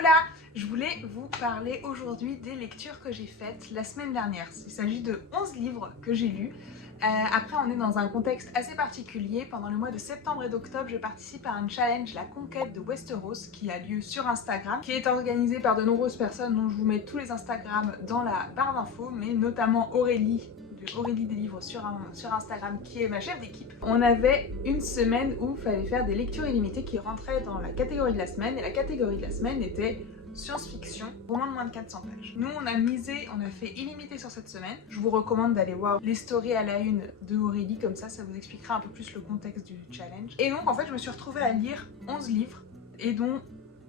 Hola! Je voulais vous parler aujourd'hui des lectures que j'ai faites la semaine dernière. Il s'agit de 11 livres que j'ai lus. Après, on est dans un contexte assez particulier. Pendant le mois de septembre et d'octobre, je participe à un challenge, la conquête de Westeros, qui a lieu sur Instagram, qui est organisé par de nombreuses personnes dont je vous mets tous les Instagrams dans la barre d'infos, mais notamment Aurélie des livres sur Instagram, qui est ma chef d'équipe. On avait une semaine où il fallait faire des lectures illimitées qui rentraient dans la catégorie de la semaine, et la catégorie de la semaine était science-fiction, roman de moins de 400 pages. Nous on a fait illimité sur cette semaine. Je vous recommande d'aller voir les stories à la une de Aurélie, comme ça vous expliquera un peu plus le contexte du challenge. Et donc en fait je me suis retrouvée à lire 11 livres, et dont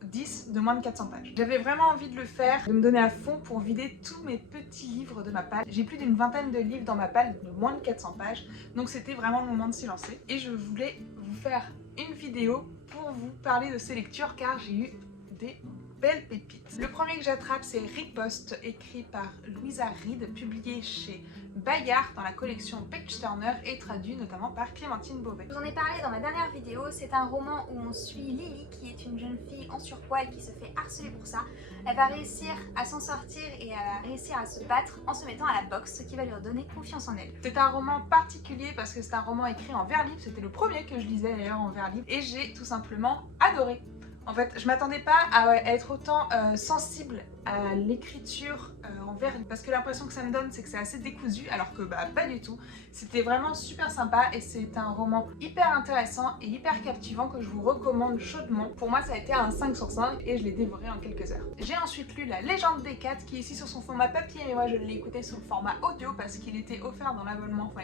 10 de moins de 400 pages. J'avais vraiment envie de le faire, de me donner à fond pour vider tous mes petits livres de ma palle. J'ai plus d'une vingtaine de livres dans ma palle de moins de 400 pages, donc c'était vraiment le moment de s'y lancer. Et je voulais vous faire une vidéo pour vous parler de ces lectures car j'ai eu des belles pépites. Le premier que j'attrape, c'est Riposte, écrit par Louisa Reed, publié chez Bayard dans la collection Page Turner et traduit notamment par Clémentine Beauvais. Je vous en ai parlé dans ma dernière vidéo. C'est un roman où on suit Lily, qui est une jeune fille en surpoids et qui se fait harceler pour ça. Elle va réussir à s'en sortir et elle va réussir à se battre en se mettant à la boxe, ce qui va lui redonner confiance en elle. C'est un roman particulier parce que c'est un roman écrit en vers livre. C'était le premier que je lisais d'ailleurs en vers livre et j'ai tout simplement adoré. En fait, je m'attendais pas à être autant sensible à l'écriture en vers, parce que l'impression que ça me donne, c'est que c'est assez décousu, alors que pas du tout. C'était vraiment super sympa et c'est un roman hyper intéressant et hyper captivant que je vous recommande chaudement. Pour moi, ça a été un 5 sur 5 et je l'ai dévoré en quelques heures. J'ai ensuite lu La Légende des 4, qui est ici sur son format papier, mais moi je l'ai écouté sur le format audio parce qu'il était offert dans l'abonnement, enfin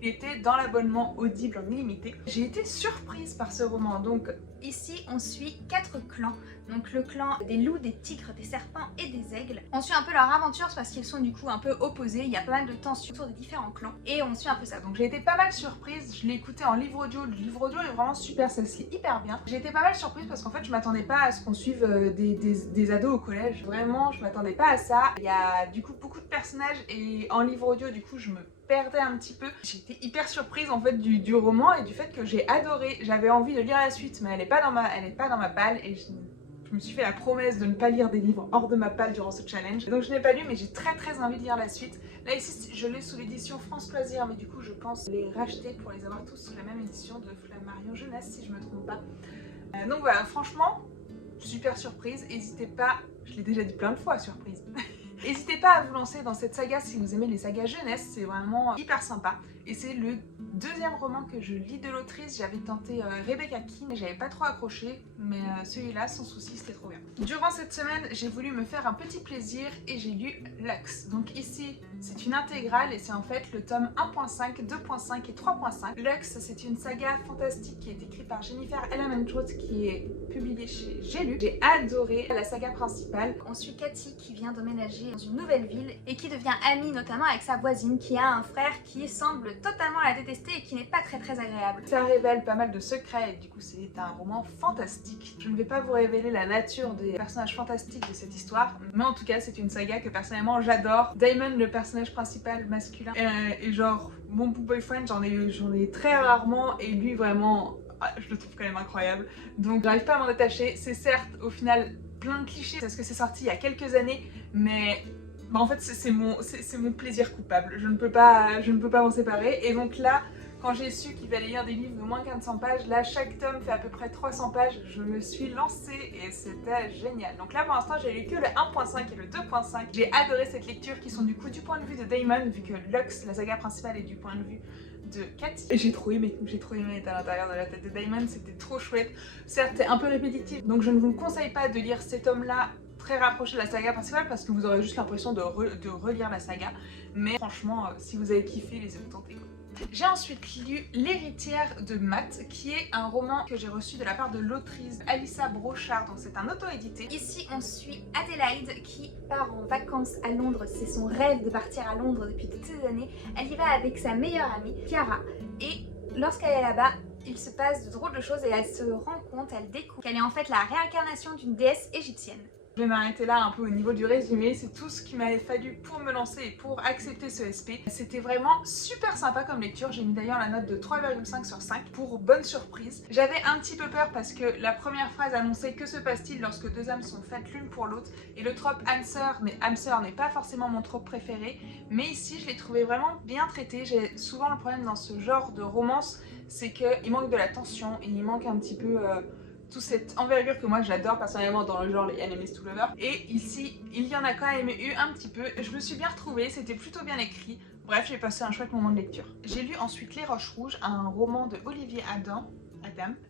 il était dans l'abonnement Audible en illimité. J'ai été surprise par ce roman, donc ici on suit 4 clans, donc le clan des loups, des tigres, des serpents et des aigles. On suit un peu leur aventure parce qu'ils sont du coup un peu opposés, il y a pas mal de tensions autour des différents clans et on suit un peu ça. Donc j'ai été pas mal surprise, je l'ai écouté en livre audio, le livre audio est vraiment super, ça se lit hyper bien. J'ai été pas mal surprise parce qu'en fait je m'attendais pas à ce qu'on suive des ados au collège, vraiment je m'attendais pas à ça. Il y a du coup beaucoup de personnages et en livre audio du coup je me perdais un petit peu. J'ai été hyper surprise en fait du roman et du fait que j'ai adoré. J'avais envie de lire la suite mais elle est pas dans ma palle et je me suis fait la promesse de ne pas lire des livres hors de ma palle durant ce challenge. Donc je n'ai pas lu mais j'ai très envie de lire la suite. Là ici je l'ai sous l'édition France Loisirs mais du coup je pense les racheter pour les avoir tous sous la même édition de Flammarion Jeunesse si je me trompe pas. Donc voilà, franchement super surprise, n'hésitez pas, je l'ai déjà dit plein de fois, surprise. N'hésitez pas à vous lancer dans cette saga si vous aimez les sagas jeunesse, c'est vraiment hyper sympa. Et c'est le deuxième roman que je lis de l'autrice. J'avais tenté Rebecca Key, mais j'avais pas trop accroché, mais celui-là, sans souci, c'était trop bien. Durant cette semaine, j'ai voulu me faire un petit plaisir et j'ai lu Lux. Donc ici, c'est une intégrale et c'est en fait le tome 1.5, 2.5 et 3.5. Lux, c'est une saga fantastique qui est écrite par Jennifer Elamentrout, qui est publiée chez J'ai lu. J'ai adoré la saga principale. On suit Cathy qui vient d'emménager dans une nouvelle ville et qui devient amie notamment avec sa voisine qui a un frère qui semble totalement la détester et qui n'est pas très agréable. Ça révèle pas mal de secrets et du coup c'est un roman fantastique. Je ne vais pas vous révéler la nature des personnages fantastiques de cette histoire, mais en tout cas c'est une saga que personnellement j'adore. Damon, le personnage principal masculin, et genre mon boyfriend, j'en ai très rarement et lui vraiment, je le trouve quand même incroyable. Donc j'arrive pas à m'en détacher. C'est certes au final plein de clichés parce que c'est sorti il y a quelques années, mais en fait c'est mon plaisir coupable, je ne peux pas m'en séparer. Et donc là, quand j'ai su qu'il fallait lire des livres de moins de 400 pages, là chaque tome fait à peu près 300 pages, je me suis lancée et c'était génial. Donc là pour l'instant j'ai lu que le 1.5 et le 2.5. J'ai adoré cette lecture qui sont du coup du point de vue de Damon, vu que Lux, la saga principale, est du point de vue de Cathy. Et j'ai trop aimé être à l'intérieur de la tête de Damon, c'était trop chouette. Certes c'est un peu répétitif, donc je ne vous conseille pas de lire cet homme-là très rapproché de la saga principale parce que vous aurez juste l'impression de relire la saga, mais franchement si vous avez kiffé, laissez-vous tenter quoi. J'ai ensuite lu L'héritière de Matt, qui est un roman que j'ai reçu de la part de l'autrice Alyssa Brochard, donc c'est un auto-édité. Ici on suit Adélaïde qui part en vacances à Londres, c'est son rêve de partir à Londres depuis toutes ces années. Elle y va avec sa meilleure amie, Chiara, et lorsqu'elle est là-bas, il se passe de drôles de choses et elle se rend compte, elle découvre qu'elle est en fait la réincarnation d'une déesse égyptienne. Je vais m'arrêter là un peu au niveau du résumé, c'est tout ce qu'il m'avait fallu pour me lancer et pour accepter ce SP. C'était vraiment super sympa comme lecture, j'ai mis d'ailleurs la note de 3,5 sur 5 pour bonne surprise. J'avais un petit peu peur parce que la première phrase annonçait que se passe-t-il lorsque deux âmes sont faites l'une pour l'autre et le trope âme sœur n'est pas forcément mon trope préféré, mais ici je l'ai trouvé vraiment bien traité. J'ai souvent le problème dans ce genre de romance, c'est qu'il manque de la tension et il manque un petit peu toute cette envergure que moi j'adore personnellement dans le genre les enemies to lovers. Et ici, il y en a quand même eu un petit peu. Je me suis bien retrouvée, c'était plutôt bien écrit. Bref, j'ai passé un chouette moment de lecture. J'ai lu ensuite Les Roches Rouges, un roman de Olivier Adam,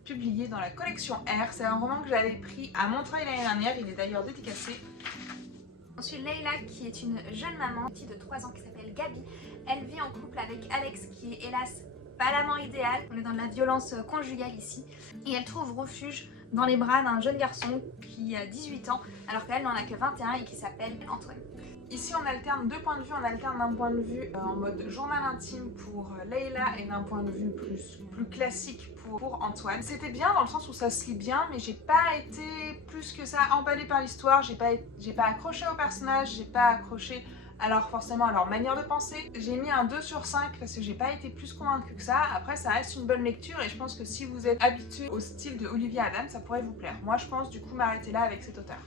publié dans la collection R. C'est un roman que j'avais pris à Montreuil l'année dernière, il est d'ailleurs dédicacé. Ensuite, Leïla, qui est une jeune maman, petite de 3 ans, qui s'appelle Gabi. Elle vit en couple avec Alex, qui est hélas pas l'amant idéal. On est dans de la violence conjugale ici. Et elle trouve refuge dans les bras d'un jeune garçon qui a 18 ans, alors qu'elle n'en a que 21 et qui s'appelle Antoine. Ici on alterne deux points de vue, on alterne un point de vue en mode journal intime pour Leïla et d'un point de vue plus classique pour Antoine. C'était bien dans le sens où ça se lit bien, mais j'ai pas été plus que ça emballée par l'histoire, j'ai pas accroché au personnage, j'ai pas accroché alors forcément à leur manière de penser. J'ai mis un 2 sur 5 parce que j'ai pas été plus convaincue que ça. Après ça reste une bonne lecture et je pense que si vous êtes habitué au style de Olivia Adam, ça pourrait vous plaire. Moi je pense du coup m'arrêter là avec cet auteur.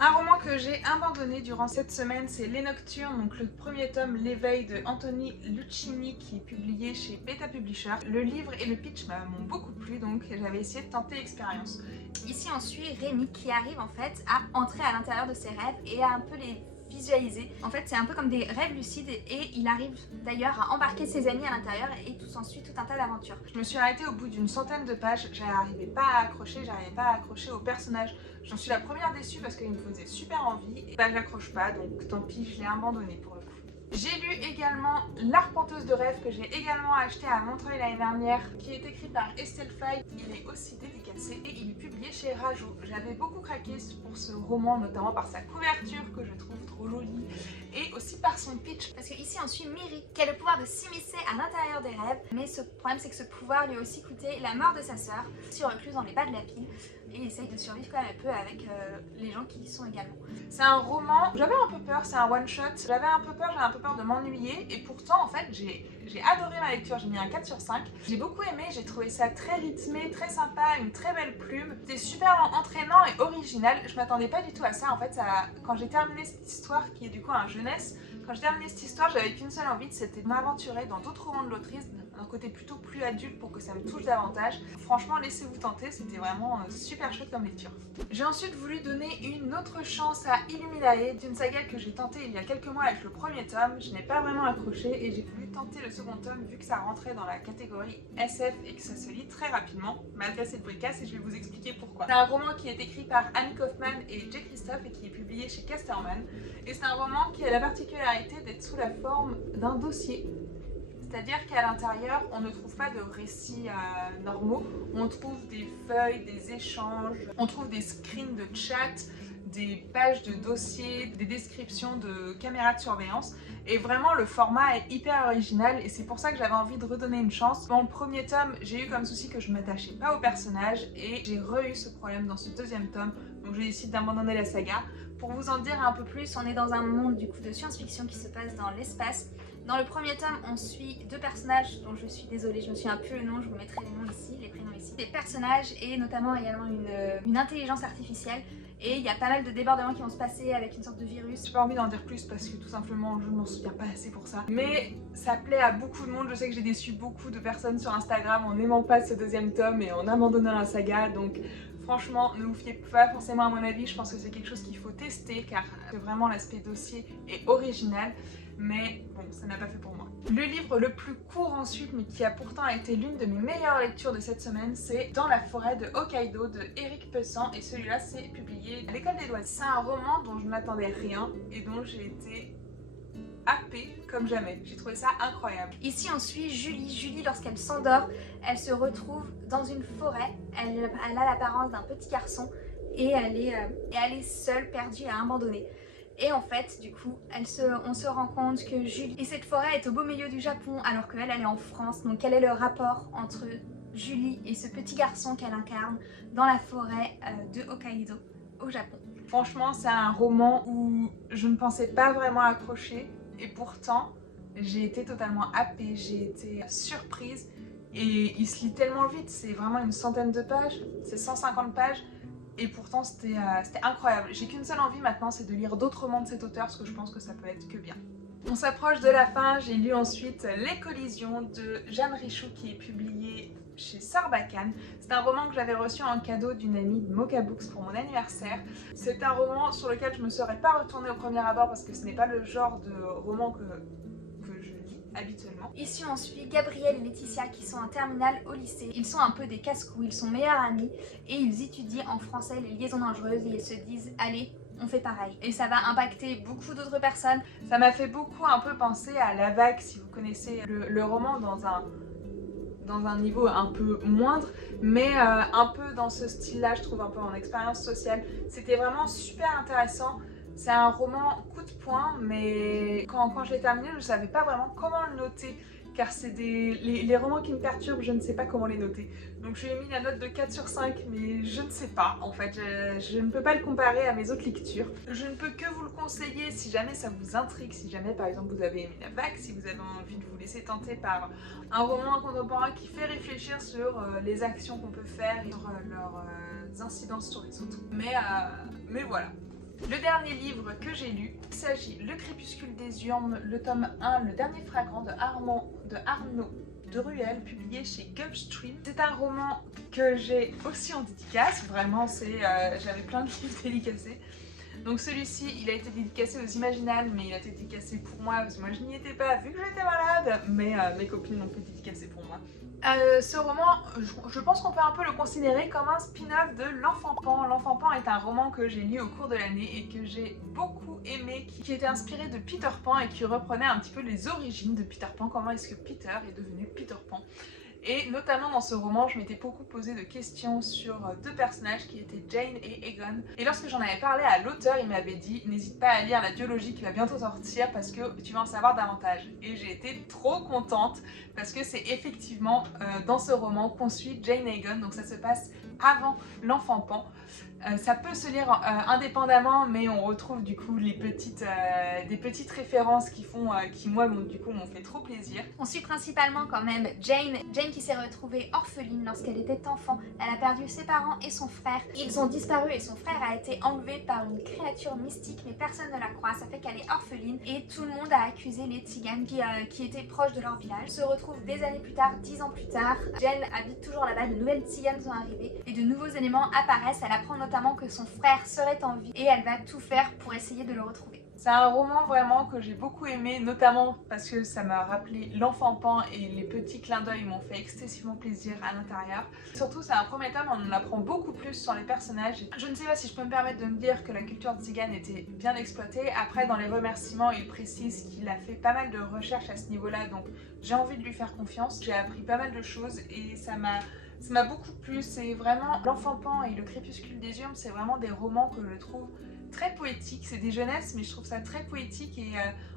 Un roman que j'ai abandonné durant cette semaine, c'est Les Nocturnes, donc le premier tome, L'éveil de Anthony Luchini, qui est publié chez Beta Publisher. Le livre et le pitch m'ont beaucoup plu, donc j'avais essayé de tenter l'expérience. Ici on suit Rémi qui arrive en fait à entrer à l'intérieur de ses rêves et à un peu les visualiser. En fait c'est un peu comme des rêves lucides et il arrive d'ailleurs à embarquer ses amis à l'intérieur et tout s'ensuit tout un tas d'aventures. Je me suis arrêtée au bout d'une centaine de pages, j'arrivais pas à accrocher, au personnage. J'en suis la première déçue parce qu'il me faisait super envie et bah j'accroche pas, donc tant pis, je l'ai abandonné pour le coup. J'ai lu également L'Arpenteuse de rêve que j'ai également acheté à Montreuil l'année dernière, qui est écrit par Estelle Faye. Il est aussi dédicacé et il est publié chez Rajo. J'avais beaucoup craqué pour ce roman, notamment par sa couverture que je trouve trop jolie et aussi par son pitch. Parce que ici on suit Miri qui a le pouvoir de s'immiscer à l'intérieur des rêves, mais ce problème c'est que ce pouvoir lui a aussi coûté la mort de sa sœur, si recluse dans les bas de la ville, et essaye de survivre quand même un peu avec les gens qui y sont également. C'est un roman, j'avais un peu peur, c'est un one shot, j'avais un peu peur de m'ennuyer et pourtant en fait j'ai adoré ma lecture, j'ai mis un 4 sur 5. J'ai beaucoup aimé, j'ai trouvé ça très rythmé, très sympa, une très belle plume. C'était super entraînant et original, je m'attendais pas du tout à ça en fait. Quand j'ai terminé cette histoire qui est du coup un jeunesse, quand j'ai terminé cette histoire j'avais qu'une seule envie, c'était de m'aventurer dans d'autres romans de l'autrice, d'un côté plutôt plus adulte pour que ça me touche davantage. Franchement laissez-vous tenter, c'était vraiment super chouette comme lecture. J'ai ensuite voulu donner une autre chance à Illuminae, d'une saga que j'ai tenté il y a quelques mois avec le premier tome. Je n'ai pas vraiment accroché et j'ai voulu tenter le second tome vu que ça rentrait dans la catégorie SF et que ça se lit très rapidement malgré cette bricasse et je vais vous expliquer pourquoi. C'est un roman qui est écrit par Anne Kaufman et Jay Christophe et qui est publié chez Casterman et c'est un roman qui a la particularité d'être sous la forme d'un dossier. C'est-à-dire qu'à l'intérieur, on ne trouve pas de récits normaux, on trouve des feuilles, des échanges, on trouve des screens de chat, des pages de dossiers, des descriptions de caméras de surveillance. Et vraiment, le format est hyper original et c'est pour ça que j'avais envie de redonner une chance. Dans le premier tome, j'ai eu comme souci que je ne m'attachais pas au personnage et j'ai eu ce problème dans ce deuxième tome. Donc j'ai décidé d'abandonner la saga. Pour vous en dire un peu plus, on est dans un monde du coup de science-fiction qui se passe dans l'espace. Dans le premier tome, on suit deux personnages dont je suis désolée, je me souviens plus le nom, je vous mettrai les noms ici, les prénoms ici. Des personnages et notamment également une intelligence artificielle. Et il y a pas mal de débordements qui vont se passer avec une sorte de virus. J'ai pas envie d'en dire plus parce que tout simplement je ne m'en souviens pas assez pour ça. Mais ça plaît à beaucoup de monde, je sais que j'ai déçu beaucoup de personnes sur Instagram en n'aimant pas ce deuxième tome et en abandonnant la saga. Donc franchement, ne vous fiez pas forcément à mon avis, je pense que c'est quelque chose qu'il faut tester car vraiment l'aspect dossier est original. Mais bon, ça n'a pas fait pour moi. Le livre le plus court ensuite, mais qui a pourtant été l'une de mes meilleures lectures de cette semaine, c'est Dans la forêt de Hokkaido de Eric Pessan et celui-là c'est publié à l'École des Loisirs. C'est un roman dont je n'attendais rien et dont j'ai été happée comme jamais. J'ai trouvé ça incroyable. Ici on suit Julie. Julie, lorsqu'elle s'endort, elle se retrouve dans une forêt. Elle a l'apparence d'un petit garçon et elle est seule, perdue et abandonnée. Et en fait, du coup, on se rend compte que Julie... Et cette forêt est au beau milieu du Japon alors qu'elle, elle est en France. Donc quel est le rapport entre Julie et ce petit garçon qu'elle incarne dans la forêt de Hokkaido, au Japon. Franchement, c'est un roman où je ne pensais pas vraiment accrocher et pourtant j'ai été totalement happée, j'ai été surprise et il se lit tellement vite, c'est vraiment une centaine de pages, c'est 150 pages et pourtant c'était incroyable. J'ai qu'une seule envie maintenant, c'est de lire d'autres romans de cet auteur parce que je pense que ça peut être que bien. On s'approche de la fin, j'ai lu ensuite Les Collisions de Jeanne Richoux qui est publié chez Sarbacane. C'est un roman que j'avais reçu en cadeau d'une amie de Mocha Books pour mon anniversaire. C'est un roman sur lequel je ne me serais pas retournée au premier abord parce que ce n'est pas le genre de roman que je lis habituellement. Ici on suit Gabriel et Laetitia qui sont en terminale au lycée. Ils sont un peu des casse-cou, ils sont meilleurs amis et ils étudient en français les liaisons dangereuses et ils se disent allez, on fait pareil. Et ça va impacter beaucoup d'autres personnes. Ça m'a fait beaucoup un peu penser à La Vague si vous connaissez le roman dans un niveau un peu moindre, mais un peu dans ce style-là, je trouve, un peu en expérience sociale. C'était vraiment super intéressant. C'est un roman coup de poing, mais quand je l'ai terminé, je ne savais pas vraiment comment le noter, car c'est les romans qui me perturbent, je ne sais pas comment les noter. Donc je lui ai mis la note de 4 sur 5, mais je ne sais pas, en fait, je ne peux pas le comparer à mes autres lectures. Je ne peux que vous le conseiller si jamais ça vous intrigue, si jamais par exemple vous avez aimé La Vague, si vous avez envie de vous laisser tenter par un roman contemporain qui fait réfléchir sur les actions qu'on peut faire et sur leurs incidences sur les autres. Mais voilà. Le dernier livre que j'ai lu, il s'agit Le Crépuscule des Urnes, le tome 1, le dernier fragment de Arnaud de Ruel, publié chez Gulfstream. C'est un roman que j'ai aussi en dédicace, vraiment j'avais plein de livres dédicacés. Donc celui-ci, il a été dédicacé aux Imaginales, mais il a été dédicacé pour moi parce que moi je n'y étais pas vu que j'étais malade, mais mes copines l'ont fait dédicacer pour moi. Ce roman, je pense qu'on peut un peu le considérer comme un spin-off de L'Enfant Pan. L'Enfant Pan est un roman que j'ai lu au cours de l'année et que j'ai beaucoup aimé, qui était inspiré de Peter Pan et qui reprenait un petit peu les origines de Peter Pan, comment est-ce que Peter est devenu Peter Pan. Et notamment dans ce roman, je m'étais beaucoup posé de questions sur deux personnages qui étaient Jane et Egon. Et lorsque j'en avais parlé à l'auteur, il m'avait dit « N'hésite pas à lire la duologie qui va bientôt sortir parce que tu vas en savoir davantage ». Et j'ai été trop contente parce que c'est effectivement dans ce roman qu'on suit Jane et Egon, donc ça se passe avant L'Enfant Pan. Ça peut se lire indépendamment, mais on retrouve du coup des petites références qui moi du coup m'ont fait trop plaisir. On suit principalement quand même Jane qui s'est retrouvée orpheline lorsqu'elle était enfant. Elle a perdu ses parents et son frère. Ils ont disparu et son frère a été enlevé par une créature mystique, mais personne ne la croit. Ça fait qu'elle est orpheline et tout le monde a accusé les tziganes qui étaient proches de leur village. Se retrouvent des années plus tard, 10 ans plus tard. Jane habite toujours là-bas, de nouvelles tziganes sont arrivées et de nouveaux éléments apparaissent. Elle apprend notamment que son frère serait en vie et elle va tout faire pour essayer de le retrouver. C'est un roman vraiment que j'ai beaucoup aimé, notamment parce que ça m'a rappelé L'Enfant Pan et les petits clins d'œil m'ont fait excessivement plaisir à l'intérieur. Surtout c'est un premier tome, on en apprend beaucoup plus sur les personnages. Je ne sais pas si je peux me permettre de me dire que la culture tzigane était bien exploitée. Après dans les remerciements il précise qu'il a fait pas mal de recherches à ce niveau-là, donc j'ai envie de lui faire confiance. J'ai appris pas mal de choses et ça m'a beaucoup plu. C'est vraiment L'Enfant Pan et Le Crépuscule des Urnes, c'est vraiment des romans que je trouve très poétiques. C'est des jeunesses mais je trouve ça très poétique et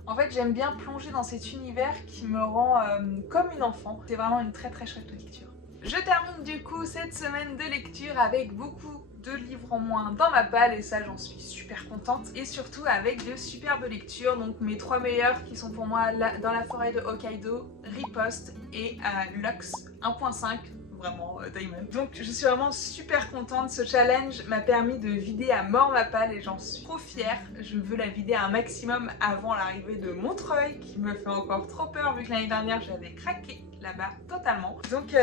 en fait j'aime bien plonger dans cet univers qui me rend comme une enfant. C'est vraiment une très chouette lecture. Je termine du coup cette semaine de lecture avec beaucoup de livres en moins dans ma palle et ça j'en suis super contente, et surtout avec de superbes lectures. Donc mes 3 meilleurs qui sont pour moi Dans la forêt de Hokkaido, Riposte et Lux 1.5, vraiment Diamond. Donc je suis vraiment super contente. Ce challenge m'a permis de vider à mort ma palle et j'en suis trop fière. Je veux la vider un maximum avant l'arrivée de Montreuil qui me fait encore trop peur vu que l'année dernière j'avais craqué là-bas totalement. Donc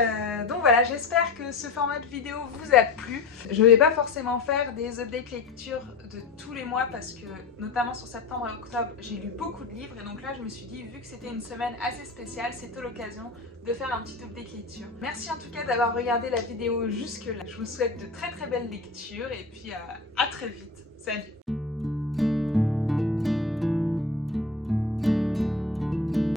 voilà, j'espère que ce format de vidéo vous a plu. Je vais pas forcément faire des updates lecture de tous les mois parce que notamment sur septembre et octobre j'ai lu beaucoup de livres et donc là je me suis dit vu que c'était une semaine assez spéciale, c'était l'occasion de faire un petit update lecture. Merci en tout cas d'avoir regardé la vidéo jusque là. Je vous souhaite de très belles lectures et puis à très vite. Salut!